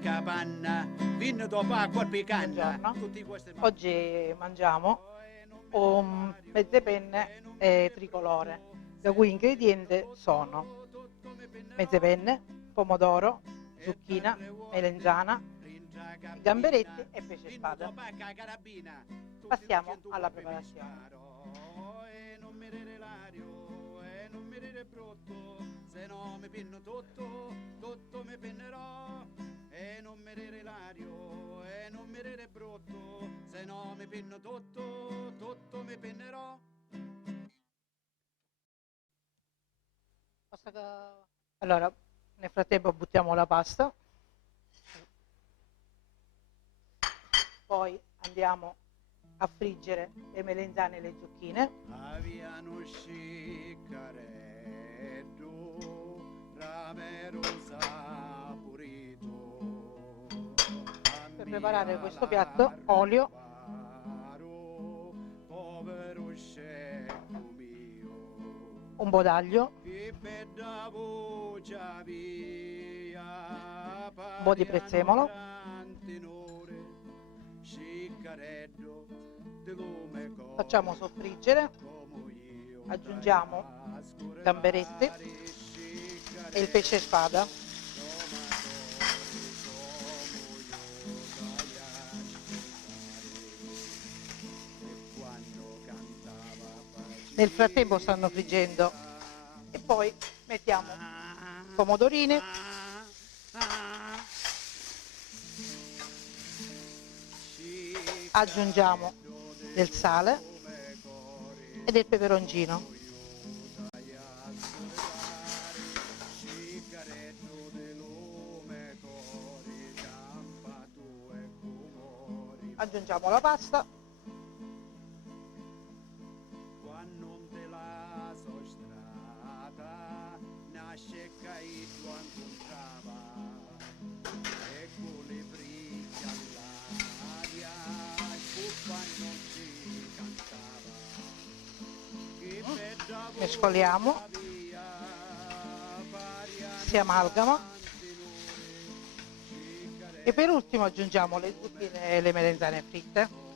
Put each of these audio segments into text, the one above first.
capanna, vino dopo acqua picanna. Buongiorno. Oggi mangiamo mezze penne tricolore, la cui ingredienti sono mezze penne, pomodoro, zucchina, melenzana, gamberetti e pesce spada. Passiamo alla preparazione. Se no mi pinno tutto, tutto mi pinnerò. E non mi rere l'ario, e non mi rere brutto. Se no mi pinno tutto, tutto mi pinnerò. Allora, nel frattempo buttiamo la pasta. Poi andiamo a friggere le melenzane e le zucchine. Aviano sciccareddo, ramero saporito. Per preparare questo piatto, olio, un po' d'aglio, un po' di prezzemolo, facciamo soffriggere, aggiungiamo gamberetti e il pesce spada. Nel frattempo stanno friggendo e poi mettiamo pomodorini, aggiungiamo del sale e del peperoncino. Aggiungiamo la pasta. Mescoliamo, si amalgama e per ultimo aggiungiamo le zucchine e le melenzane fritte.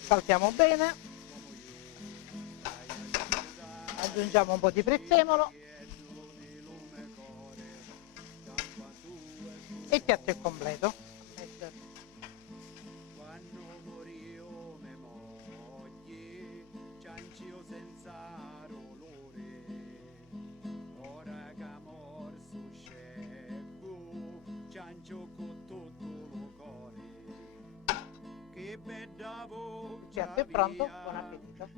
Saltiamo bene, aggiungiamo un po' di prezzemolo e il piatto è completo. Il piatto è pronto, buon appetito!